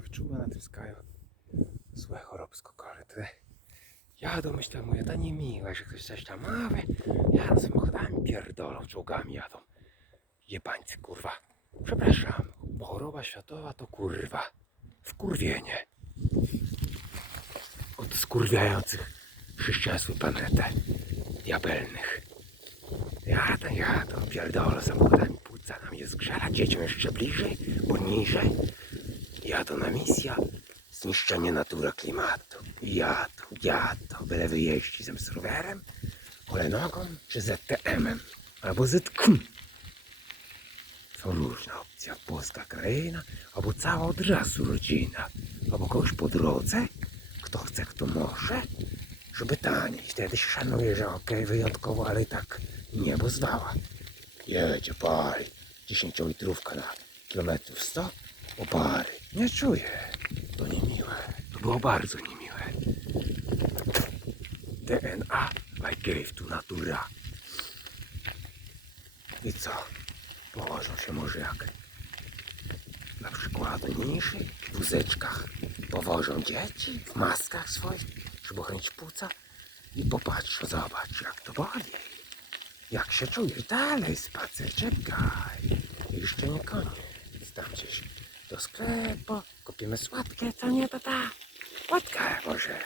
wyczuła, natryskają złe chorobsko koryty. Ja domyślam, mówię, to nie miłe, że ktoś coś tam mały. Ja samochodami pierdolą, czołgami jadą. Jebańcy, kurwa. Przepraszam, bo choroba światowa to kurwa. Wkurwienie. Od skurwiających chrześcijaństwo planetę. Diabelnych. Ja to, ja pierdolę samochodami płuca nam jest grzela. Dzieciom jeszcze bliżej, bo niżej. Jadą na misję zniszczenie natury klimatu. Jadą, jadą, byle wyjeździ z rowerem, hulajnogą czy ZTM-em albo ZKM. Są różne opcje. Polska kraina, albo cała od razu rodzina, albo kogoś po drodze, kto chce, kto może, żeby taniej. Wtedy się szanuje, że okej, wyjątkowo, ale i tak niebo zwała. Jedzie, pali. 10 litrówka na kilometrów 100, opary. Nie czuję. To niemiłe. To było bardzo niemiłe. DNA I gave to natura. I co? Położą się może jak na przykład mniejszy w wózeczkach powożą dzieci w maskach swoich, żeby ochronić płuca i popatrzą, zobacz jak to boli. Jak się czujesz? Dalej spacer, czekaj. Jeszcze nie koniec. Tam gdzieś do sklepu, kupimy słodkie, co nie to ta łatka może.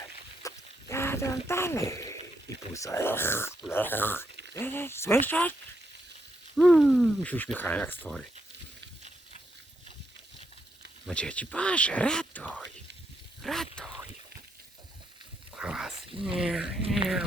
Jadą dalej. I płuca. Słyszysz? Hmm, się uśmiechają jak stwory. No dzieci, Boże, ratuj! Ratuj! Hałas. Nie, nie.